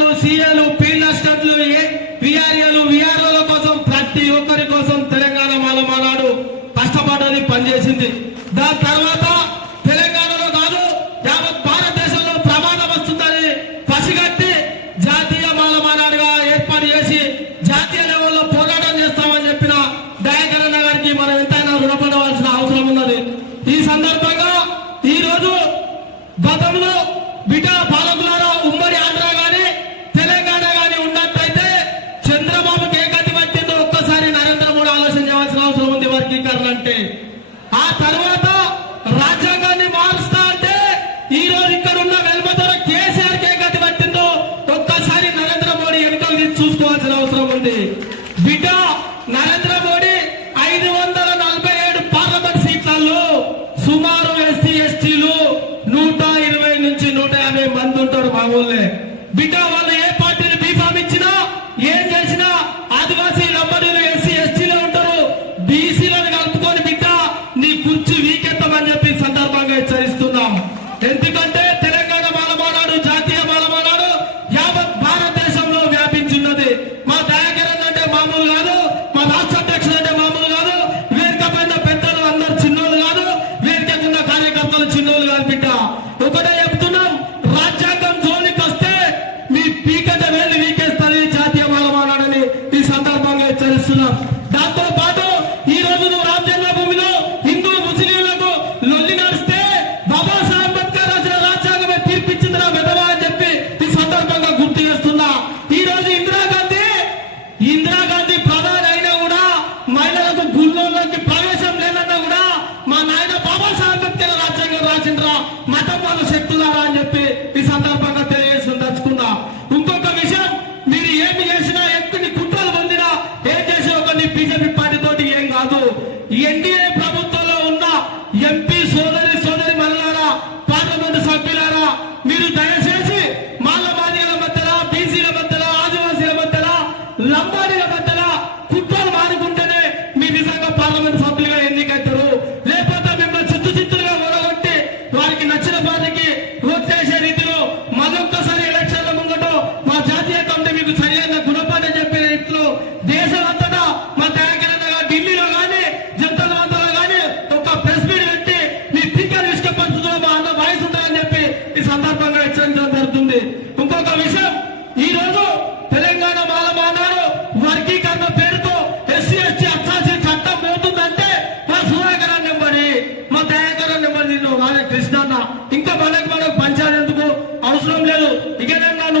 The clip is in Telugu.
ఆర్ఆర్లు, సిఏలు, ఫీల్డ్ అసిస్టెంట్లు, విఆర్ఏలు, విఆర్ఓల కోసం ప్రతి ఒక్కరి కోసం తెలంగాణ మాలమానాడు కష్టపడ్డది, పనిచేసింది. దాని తర్వాత తెలంగాణలో కాదు యావత్ భారతదేశంలో ప్రమాదం వస్తుందని పసిగట్టి జాతీయ మాలమానాడుగా ఏర్పాటు చేసి జాతీయ లెవెల్లో పోరాటం చేస్తామని చెప్పిన దయాకర్ అన్న గారికి మనం ఎంతైనా రుణపడవలసిన అవసరం ఉన్నది. ఈ సందర్భంగా ఈ రోజు గతంలో బిడ్డ పాలకులారా ఉమ్మడి ఆంధ్ర గాని తెలంగాణ గాని ఉన్నట్లయితే చంద్రబాబుకి ఏ గతి పట్టిందో ఒక్కసారి నరేంద్ర మోడీ ఆలోచన చేయాల్సిన అవసరం ఉంది వర్గీకరణ అంటే. ఆ తర్వాత రాజ్యాంగాన్ని మారుస్తా అంటే ఈ రోజు ఇక్కడ ఉన్న వెల్మతోర కేసీఆర్ కి ఏ గతి పట్టిందో ఒక్కసారి నరేంద్ర మోడీ వెనుకలు చూసుకోవాల్సిన అవసరం ఉంది. బిడ్డ నరేంద్ర మోడీ 547 పార్లమెంట్ సీట్లలో సుమారు ఎస్సీ ఎస్టీలు 120 నుంచి 150 మంది ఉంటారు మా ఊళ్ళే. బిడ్డ వాళ్ళు ఏ పార్టీని బీఫామ్ ఇచ్చినా ఏం చేసినా ఆదివాసీ లంబడీలు ఎస్సీ ఎస్టీలో ఉంటారు. బీసీలను కలుపుకొని బిడ్డ నీ కుర్చీ వీకెత్తమని చెప్పి సందర్భంగా హెచ్చరిస్తున్నాం. ఎందుకంటే తెలంగాణ మాలమానాడు జాతీయ మాలమానాడు యావత్ భారతదేశంలో వ్యాపించున్నది. మా దయాకర్ అంటే మామూలు కాదు, మా రాష్ట్ర అధ్యక్షుడు అంటే మామూలు కాదు, వేదిక పైన పెద్దలు అందరు చిన్నోళ్ళు కాదు, వేదికకున్న కార్యకర్తలు చిన్నోళ్ళు కాదు. బిడ్డ ఒకటే చెప్తున్నాం, రాజ్యాంగం జోలికి వస్తే మీ పీకట వేలు వీకేస్తుంది జాతీయ మాలమానాడని ఈ సందర్భంగా హెచ్చరిస్తున్నాం. దాంతో పాటు ఈ రోజు నువ్వు రామ జన్మభూమిలో హిందూ ముస్లింలకు లొల్లి నడిస్తే బాబాసాహెబ్ అంబేద్కర్ రాసిన రాజ్యాంగమే తీర్పిచ్చిందిరా విధవా అని చెప్పి ఈ సందర్భంగా గుర్తు చేస్తున్నా. ఈ రోజు ఇందిరాగాంధీ ప్రధాని అయినా కూడా మహిళలకు గుళ్ళోకి ప్రవేశం లేదన్నా కూడా మా నాయన బాబాసాహెబ్ అంబేద్కర్ రాజ్యాంగం రాసిండ్రా మతవాద శక్తులారా అని చెప్పి ఈ సందర్భంగా తెలియజేసి దచ్చుకున్నా. ఇంకొక విషయం, మీరు ఏమి చేసినా ఎన్ని కుట్రలు పొందినా ఏం చేసినా ఒక బీజేపీ పార్టీ తోటి ఏం కాదు. ఎన్డీఏ ప్రభుత్వంలో ఉన్న ఎంపీ సోదరి మనులారా, పార్లమెంటు సభ్యులారా, మీరు దయచేసి మాలమాదిగల మధ్యలో, బీసీల మధ్యలో, ఆదివాసీల మధ్యలో, లంబాడీల మధ్యలో కుట్రలు మానుకుంటేనే మీ నిజంగా పార్లమెంట్ సభ్యులుగా ఎన్నికైతారు. లేకపోతే మిమ్మల్ని చిత్తుగా ఓడగొట్టి వారికి నచ్చిన పార్టీకి ఓట్లేసే రీతిలో మరొక్కసారి ఎలక్షన్ల ముంగట మా జాతీయ కమిటీ మీకు సరైన గుణపాఠం చెప్పిన రీతిలో దేశమంతటా మా దయాకర్ ఢిల్లీలో కానీ జంతర్మంతర్లో కానీ ఒక ప్రెస్ మీట్ పెట్టి మీ స్పీకర్ ఇసుక పరిస్థితుల్లో మా అన్న వాయిస్ ఉంటుందని చెప్పి ఈ సందర్భంగా హెచ్చరించడం జరుగుతుంది. ఇంకొక విషయం, ఈ రోజు తెలంగాణ మాలమానాడు వర్గీకరణ పేరుతో ఎస్సీ ఎస్టీ అచ్చాల్సిన చట్టం పోతుందంటే మా సుధాకర్ నెంబడి, మా దయాకర్ నెంబడి, వాళ్ళ కృష్ణ ఇంకా మనకు పంచాయతీ ఎందుకు అవసరం లేదు. ఇక నన్ను